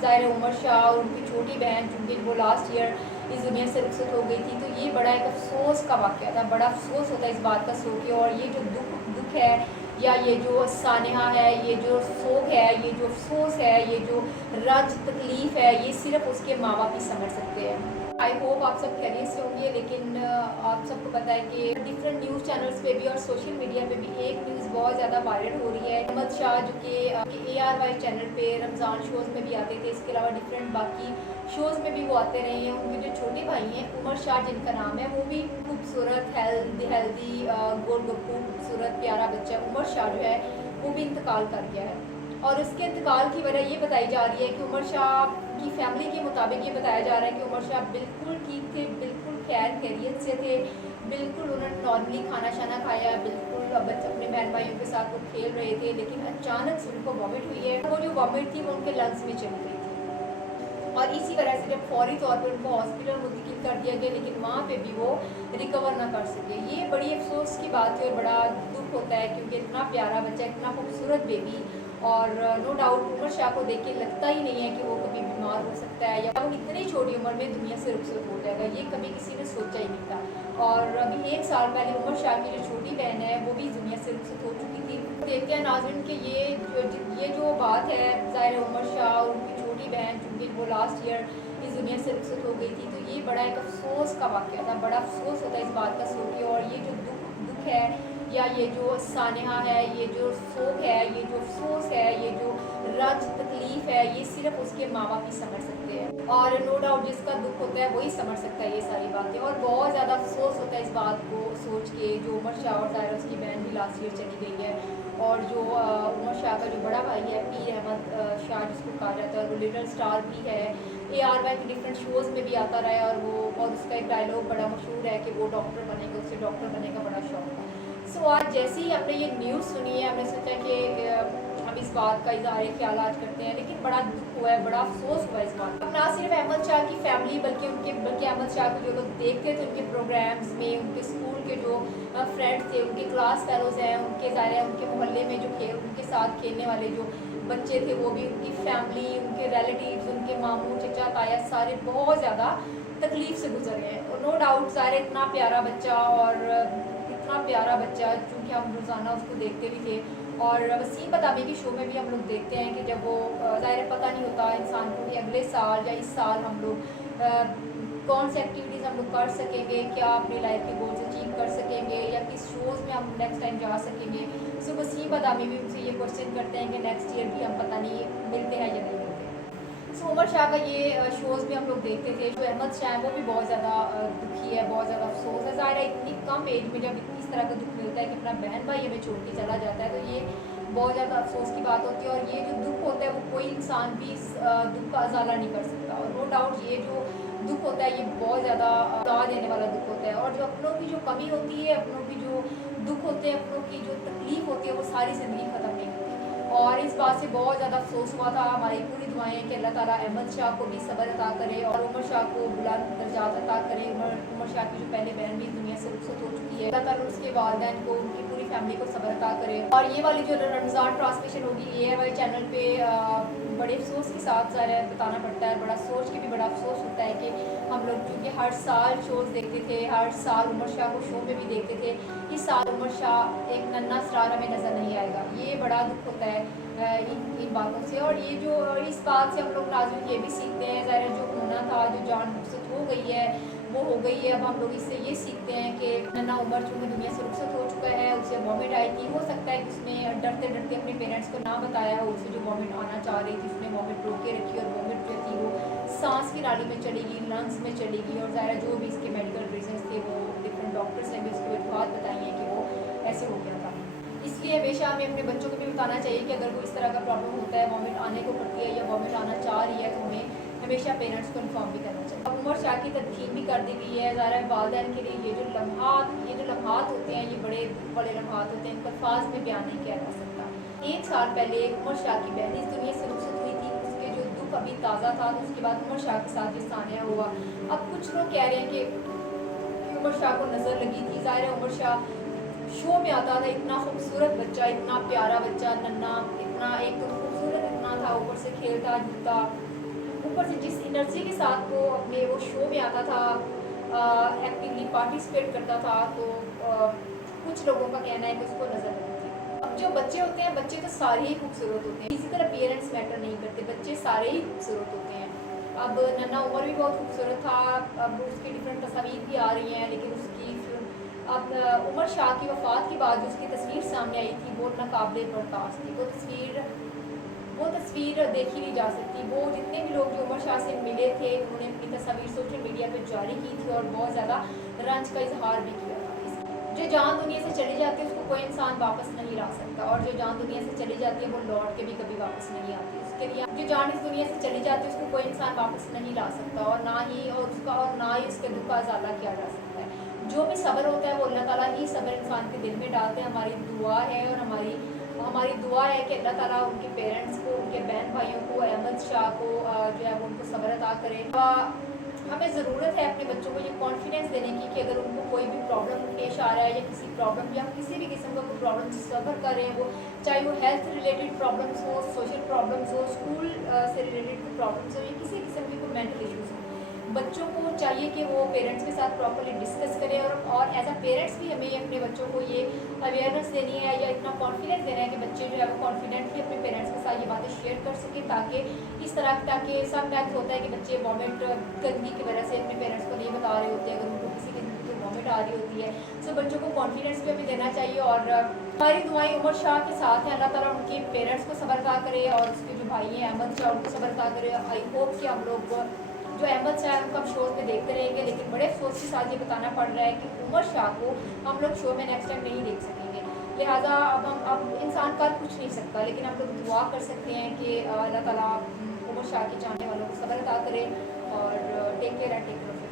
ज़ाहिर उमर शाह और उनकी छोटी बहन चूँकि वो लास्ट ईयर इस दुनिया से रुखसत हो गई थी, तो ये बड़ा एक अफ़सोस का वाक़या था। बड़ा अफ़सोस होता है इस बात का सो के, और ये जो दुःख है या ये जो सानहा है, ये जो सोग है, ये जो अफ़सोस है, ये जो रंज तकलीफ़ है, ये सिर्फ़ उसके माँ-बाप ही समझ सकते हैं। आई होप आप सब खैरियत से होंगे, लेकिन आप सबको पता है कि डिफरेंट न्यूज़ चैनल्स पे भी और सोशल मीडिया पे भी एक न्यूज़ बहुत ज़्यादा वायरल हो रही है। अहमद शाह जो कि ARY चैनल पे रमज़ान शोज़ में भी आते थे, इसके अलावा डिफरेंट बाकी शोज़ में भी वो आते रहे हैं। उनके जो छोटे भाई हैं उमर शाह जिनका नाम है, वो भी खूबसूरत हेल्दी गोल गप्पू खूबसूरत प्यारा बच्चा उमर शाह जो है वो भी इंतकाल कर गया है। और उसके इंतकाल की वजह ये बताई जा रही है कि उमर शाह की फैमिली के मुताबिक ये बताया जा रहा है कि उमर शाह बिल्कुल ठीक थे, बिल्कुल खैर खैरियत से थे, बिल्कुल उन्होंने नॉर्मली खाना शाना खाया, बिल्कुल अपने बहन भाइयों के साथ वो खेल रहे थे, लेकिन अचानक से उनको वॉमिट हुई है। वो जो वॉमिट थी वो उनके लंग्स में चली गई थी, और इसी वजह से जब फौरी तौर पर उनको हॉस्पिटल मुंतकिल कर दिया गया, लेकिन वहाँ पे भी वो रिकवर ना कर सके। ये बड़ी अफसोस की बात है और बड़ा दुख होता है, क्योंकि इतना प्यारा बच्चा, इतना खूबसूरत बेबी, और नो डाउट उमर शाह को देख के लगता ही नहीं है कि वो कभी बीमार हो सकता है या वो इतनी छोटी उम्र में दुनिया से रुखसत हो जाएगा। ये कभी किसी ने सोचा ही नहीं था। और अभी 1 साल पहले उमर शाह की जो छोटी बहन है वो भी दुनिया से रुखसत हो चुकी थी। देखते हैं नाज़रीन कि ये जो बात है, ज़ाहिर उमर शाह और उनकी छोटी बहन चूँकि वो लास्ट ईयर इस दुनिया से रुखसत हो गई थी, तो ये बड़ा एक अफसोस का वाक़या था। बड़ा अफसोस होता है इस बात का सो के, और ये जो दुख है या ये जो सानहा है, ये जो सोग है, ये जो अफसोस है, ये जो रंज तकलीफ़ है, ये सिर्फ उसके माँ बाप ही समझ सकते हैं। और नो डाउट जिसका दुख होता है वही समझ सकता है ये सारी बातें, और बहुत ज़्यादा अफसोस होता है इस बात को सोच के जो उमर शाह और ज़ाहिर उसकी बहन भी लास्ट ईयर चली गई है, और जो उमर शाह का जो बड़ा भाई है पीर अहमद शाह जिसको कहा जाता है, वो लिटिल स्टार भी है, ARY के डिफरेंट शोज़ में भी आता रहा है, और वो और उसका एक डायलॉग बड़ा मशहूर है कि वो डॉक्टर बनेगा, उसे डॉक्टर बनने का बड़ा शौक है। सो आज जैसे ही हमने ये न्यूज़ सुनी है, हमने सोचा कि हम इस बात का इज़हार ख्याल आज करते हैं, लेकिन बड़ा दुख हुआ है, बड़ा अफसोस हुआ है इस बात का। ना सिर्फ अहमद शाह की फैमिली बल्कि अहमद शाह को जो लोग देखते थे उनके प्रोग्राम्स में, उनके स्कूल के जो फ्रेंड्स थे, उनके क्लास फेलोज़ हैं, उनके ज़ाहिर है उनके मोहल्ले में जो उनके साथ खेलने वाले जो बच्चे थे, वो भी, उनकी फैमिली, उनके रिलेटिव्स, उनके मामू चचा ताया सारे बहुत ज़्यादा तकलीफ़ से गुजर गए। और नो डाउट ज़ाहिर इतना प्यारा बच्चा, और इतना प्यारा बच्चा, चूँकि हम रोज़ाना उसको देखते भी थे, और वसीम बदामी की शो में भी हम लोग देखते हैं कि जब वो ज़ाहिर पता नहीं होता इंसान को कि अगले साल या इस साल हम लोग कौन सी एक्टिविटीज़ हम लोग कर सकेंगे, क्या अपनी लाइफ के गोल्स अचीव कर सकेंगे, या किस शोज़ में हम नेक्स्ट टाइम जा सकेंगे। सो वसीम बदामी भी उनसे ये क्वेश्चन करते हैं कि नेक्स्ट ईयर भी हम पता नहीं मिलते हैं या नहीं मिलते। सो उमर शाह का ये शोज़ भी हम लोग देखते थे। जो अहमद शाह है वो भी बहुत ज़्यादा दुखी है, बहुत ज़्यादा अफसोस है। ज़ाहिर है इतनी कम एज में जब इस तरह का दुख मिलता है कि अपना बहन भाई हमें छोड़ के चला जाता है, तो ये बहुत ज़्यादा अफसोस की बात होती है। और ये जो दुख होता है वो कोई इंसान भी इस दुख का अजाला नहीं कर सकता। और नो डाउट ये जो दुख होता है ये बहुत ज़्यादा ला देने वाला दुख होता है। और जो अपनों की जो कमी होती है, अपनों की जो दुख होते हैं, अपनों की जो तकलीफ़ होती है, वो सारी ज़िंदगी ख़त्म नहीं होती। और इस बात से बहुत ज़्यादा अफसोस हुआ था। हमारी पूरी दुआएं कि अल्लाह ताला अहमद शाह को भी सब्र अता करे और उमर शाह को बुलंद दर्जात अता करे। उमर शाह की जो पहले बहन भी दुनिया से रुखसत हो चुकी है, अल्लाह ताला उसके वालिदैन को, उनकी पूरी फैमिली को सब्र अता करे। और ये वाली जो रमज़ान ट्रांसमिशन होगी ARY चैनल पे बड़े अफसोस के साथ ज़ाहिर बताना पड़ता है, बड़ा सोच के भी बड़ा अफसोस होता है कि हम लोग क्योंकि हर साल शोज़ देखते थे, हर साल उमर शाह को शो में भी देखते थे, इस साल उमर शाह एक नन्हा स्टार हमें नज़र नहीं आएगा। ये बड़ा दुख होता है इन बातों से। और ये जो इस बात से हम लोग नाज़रीन ये भी सीखते हैं, ज़ाहिर जो होना था, जो जान रुखसत हो गई है वो हो गई है। अब हम लोग इससे ये सीखते हैं कि नन्हा उमर चूँकि दुनिया से रुखसत हो चुका है, उसे वॉमिट आई थी, हो सकता है कि उसने डरते डरते अपने पेरेंट्स को ना बताया हो, उसे जो वॉमिट आना चाह रही थी उसने वॉमिट रोके रखी, और वॉमिट जो थी वो सांस की नाली में चली गई, लंग्स में चली गई। और ज़ाहिर जो भी इसके मेडिकल रीजंस थे वो डिफरेंट डॉक्टर्स ने भी उसको एक बात बताई है कि वो ऐसे हो गया था। इसलिए हमेशा हमें अपने बच्चों को भी बताना चाहिए कि अगर कोई इस तरह का प्रॉब्लम होता है, वॉमिट आने को पड़ती है या वॉमिट आना चाह रही है, तो हमें हमेशा पेरेंट्स को इन्फॉर्म भी करना चाहिए। अब उमर शाह की तदफीन भी कर दी गई है। ज़ाहिर है वालिदैन के लिए ये जो लम्हात होते हैं, ये बड़े बड़े लम्हात होते हैं, इनको अल्फाज में बयान नहीं किया जा सकता। 1 साल पहले उमर शाह की बहन इस दुनिया से रुखसत हुई थी, उसके जो दुख अभी ताज़ा था, तो उसके बाद उमर शाह के साथ ये सानिया हुआ। अब कुछ लोग कह रहे हैं कि उमर शाह को नज़र लगी थी। ज़ाहिर है उमर शाह शो में आता था, इतना खूबसूरत बच्चा, इतना प्यारा बच्चा, नन्हा, इतना एक तो खूबसूरत इतना था, ऊपर से खेलता जूता, ऊपर से जिस एनर्जी के साथ वो अपने वो शो में आता था, एक्टिवली पार्टिसिपेट करता था, तो कुछ लोगों का कहना है कि उसको नज़र लगती थी। अब जो बच्चे होते हैं, बच्चे तो सारे ही खूबसूरत होते हैं, फिजिकल अपीयरेंस मैटर नहीं करते, बच्चे सारे ही खूबसूरत होते हैं। अब नन्ना उमर भी बहुत खूबसूरत था, अब उसकी डिफरेंट तस्वीर भी आ रही हैं, लेकिन उसकी अब उमर शाह की वफ़ात के बाद जो उसकी तस्वीर सामने आई थी वो नाकाबिले बर्दाश्त थी। वो तस्वीर देखी नहीं जा सकती। वो जितने भी लोग जो उमर शाह से मिले थे उन्होंने अपनी तस्वीर सोशल मीडिया पे जारी की थी और बहुत ज़्यादा रंज का इजहार भी किया था। जो जान दुनिया से चली जाती है उसको कोई इंसान वापस नहीं ला सकता, और जो जान दुनिया से चली जाती है वो लौट के भी कभी वापस नहीं आती। उसके लिए जो जान इस दुनिया से चली जाती है उसको कोई इंसान वापस नहीं ला सकता, और ना ही उसके दुख का इजाला किया जा सकता है। जो भी सब्र होता है वो अल्लाह ताला ही सब्र इंसान के दिल में डालते हैं। हमारी दुआ है और हमारी दुआ है कि अल्लाह ताला उनके पेरेंट्स को, उनके बहन भाइयों को, अहमद शाह को जो है उनको सब्र अता करे। हमें ज़रूरत है अपने बच्चों को ये कॉन्फिडेंस देने की कि अगर उनको कोई भी प्रॉब्लम पेश आ रहा है या किसी प्रॉब्लम या किसी भी किस्म का कोई प्रॉब्लम सफ़र कर रहे हैं, वो चाहे वो हेल्थ रिलेटेड प्रॉब्लम्स हो, सोशल प्रॉब्लम्स हो, स्कूल से रिलेटेड कोई प्रॉब्लम्स हो, या किसी किस्म की कोई मेंटल इश्यूज़ हो, बच्चों को चाहिए कि वो पेरेंट्स के साथ प्रॉपर्ली डिस्कस करें। और एज अ पेरेंट्स भी हमें अपने बच्चों को ये अवेयरनेस देनी है या इतना कॉन्फिडेंस देना है कि बच्चे जो है वो कॉन्फिडेंटली अपने पेरेंट्स के साथ ये बातें शेयर कर सकें, ताकि समटाइम्स होता है कि बच्चे वॉमिट गंदगी की वजह से अपने पेरेंट्स को नहीं बता रहे होते, अगर उनको किसी किस्म की वॉमिट आ रही होती है। सो बच्चों को कॉन्फिडेंस भी हमें देना चाहिए, और हमारी दुआएं उमर शाह के साथ हैं। अल्लाह ताला उनके पेरेंट्स को सब्र अता करे, और उसके जो भाई हैं अहमद शाह उनको सब्र अता करे। आई होप कि हम लोग जो अहमद शाह है उनका शोज़ में देखते रहेंगे, लेकिन बड़े अफसोस के साथ ये बताना पड़ रहा है कि उमर शाह को हम लोग शो में नेक्स्ट टाइम नहीं देख सकेंगे। लिहाजा अब इंसान कर कुछ नहीं सकता, लेकिन हम लोग दुआ कर सकते हैं कि अल्लाह ताला उमर शाह के चाहने वालों को सब्र अता करे। और take care and take care.